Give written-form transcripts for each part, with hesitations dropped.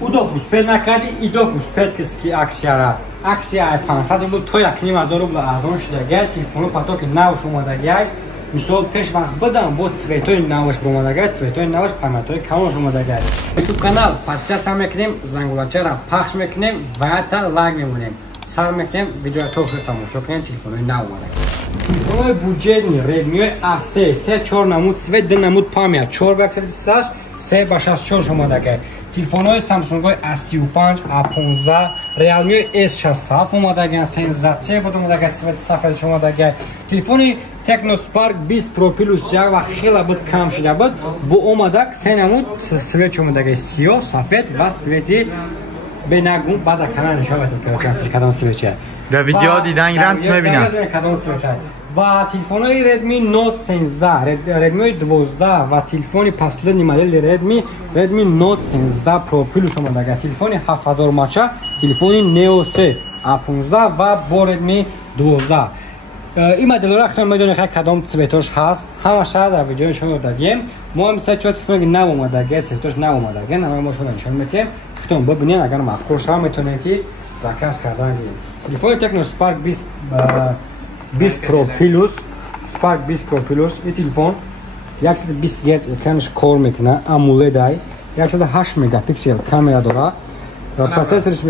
удоб успед накарди, идоб успед ки аксияра. Аксия 500 рубл, то 1000 рубл арзон шудагай, телефону потоки нав шумадагай. Мисол пеш вақт бадам бо цветои наваш бомадагай, цветои наваш памятои камон шумадагай. YouTube канал подписаться мекунем, зангулачара пахш мекунем, ваята лайк мемонем. Сар мекунем, видео тохо тамошо кунем, телефонои нав омадагай. Телефонои буҷетни Redmi A3, 3-4 намуд цвет, 2 намуд памят, 4x28, 3x64 омадагай. Телефонои Samsung A35, A15, Realme S67 омадагай, сензация буд омадагай, цвет сафед омадагай. Телефони Tecno Spark 20 Pro Plus як ва хела буд кам шуда буд, бо омадаг 3 намуд цвет омадагай, сиёҳ, сафед ва цвети бенагун бада канал нишонатон ки кадом цветча. Дар видео дидан ранд мебинам. Кадом цветча. Ва телефонои Redmi Note 13, Redmi 12 ва телефони последни модели Redmi Note 13 Pro Plus омадагай. Телефони 7000 мача, телефони Neo 3 A15 ва бо Redmi 12. این مدل را خیلی میدونی که کدام سویتوش هست همه شاید در ویدیو نشون دادیم ما هم سه چهار تلفنی که نو اومده سویتوش نو اومده همه ما شما نشون میدیم خودتون ببینید اگر مخصوص شما میتونید که زاکاس کردن تلفن تکنو سپارک 20 پرو پلوس سپارک 20 پرو پلوس این تلفن 120 هرتز اکرانش کار میکنه AMOLED ای 108 مگاپیکسل کامera داره процессориш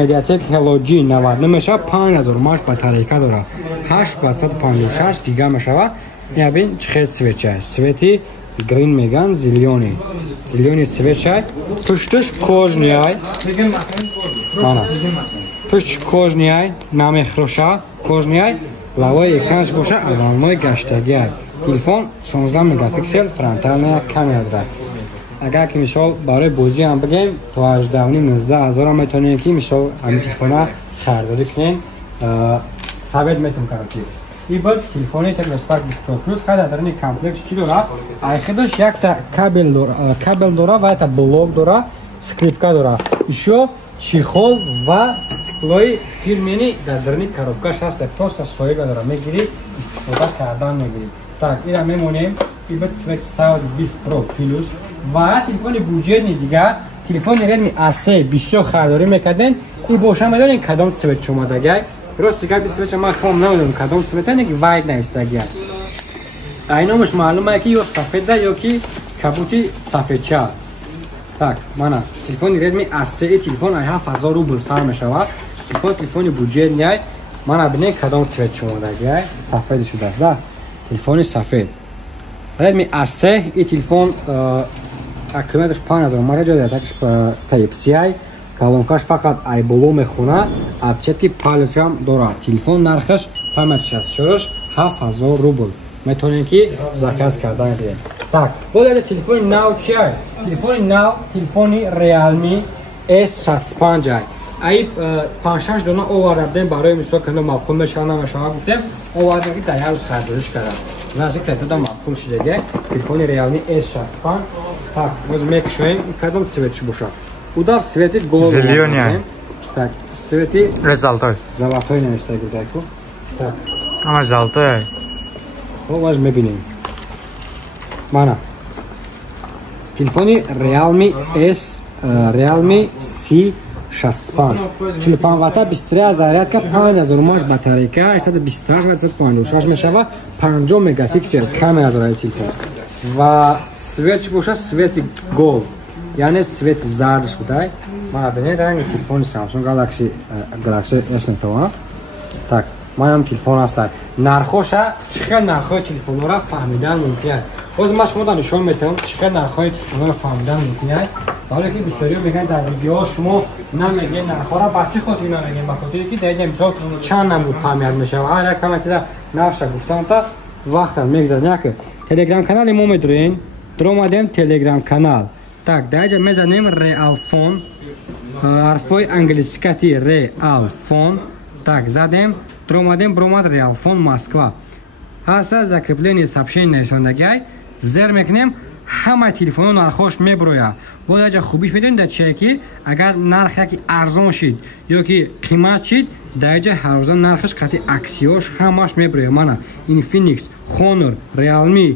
Mediatek Helio G90 мешава 5000 мАч батарейка дора 856 гига мешава ябин чхе свеча свети green меган зелёный свеча пуштуш кожный ай пуш кожный ай намехроша кожный ай лавой экранш боша авалной гаштаги ай телефон 16 мегапиксел фронтальная камера дора اگر که مثال برای بازی هم بگیم تا 18,000 هم میتونیم که مثال همین تلفن خریداری کنیم ثابت میتونم کنم این بود تلفن تکنو سپارک 20 پرو پلوس که در این کامپلکس چی داره ایخدش یک تا کابل داره و تا بلوک داره скрипка داره еще чехол و стеклой фирменный در این коробкаш هست просто соега داره میگیری استفاده کردن میگیری так اینا میمونیم این بود цвет 20 Pro Plus و تلفن بودجه‌نی دیگه تلفن Redmi A3 بسیار خریداری میکردن این باشه میدونین کدام цвет شما داگه راست که цвет ما خام نمیدونم کدام цвет نه که واید نیستگی اینامش معلومه که یا سفیده یا که کبوتی سفیدچه так مانا تلفن Redmi A3 تلفن 7000 روبل سر میشوه تلفن بودجه‌نی مانا ببینید کدام цвет شما داگه سفید شده است تلفن سفید Redmi A3 این تلفن аккумулятор 5000 мАч дорад також Type-C колонкаш фақат айболо мехона апчетки палец ҳам дорад телефон нархаш памяти 64 7000 рубл метавонед ки заказ кардан гиред так бояд телефони нав чиай телефони нав телефони Realme S65 ай ай 5-6 дона овардем барои мисол кана мавқӯъ мешава намешава гуфтем овардем ки дар як рӯз харидориш кардам нази кайфада мавқӯъ шудага телефони Realme S65 так возьмем кшоем кадом цвет боша удав цвети гол зелёный так цвети золотой навистай гудайку так ама золотой о важ мебинем мана телефони Realme C65 45 ватта 23 зарядка 5000 мАч батарейка 128 мешава 50 мегапиксел камера дорад телефон و سویچ باشه سویچ گل یعنی سویچ زردش بوده ما ببینید رنگ تلفن سامسونگ گالاکسی اس میتونه так ما هم تلفن هست نرخش چقدر نرخ تلفن را فهمیدن ممکنه باز ما شما نشون میدم چقدر نرخ تلفن را فهمیدن ممکنه حالا که بسیاری میگن در ویدیو شما نمیگین نرخ را بچه خاطر نمیگین بخاطر که در اینجا مثلا چند نمود فهمیده میشه و هر کمی که نقش گفتم تا وقت میگذره که Telegram канали мо медурем дромадем Telegram канал так даҷа мезанем Realphone ҳарфҳои англискати Realphone так задем дромадем бромад Realphone Москва ҳаста закрепление сообщение нависондагиай зер мекунем ҳама телефоно нархош меброя бо даҷа хубиш медонед дар чие ки агар нарх яки арзон шид ё ки қимат шид даҷа ҳаррӯза нархаш қати аксиёш ҳамаш меброя мана Infinix Honor Realme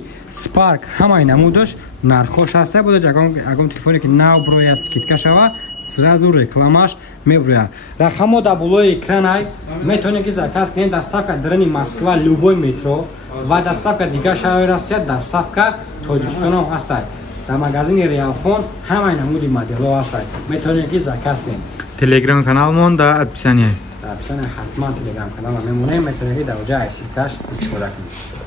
Spark ҳамаи намудаш нархош ҳаста бо даҷа агон телефоне ки нав броя скидка шава сразу рекламаш мебуряд. Рақамо дар болои экран метавонед ки заказ кунед. Доставка драни Москва любой метро ва доставка дигар шаҳрҳои Россия, доставка Тоҷикистон ҳам ҳастад. Дар магазини Реалфон ҳамаи намуди моделҳо ҳастад. Метавонед ки заказ кунед. Telegram каналмон дар описание. Дар описание ҳатман телеграм канала мемонад. Метавонед ки дар оҷаи IC Cash истифода кунед.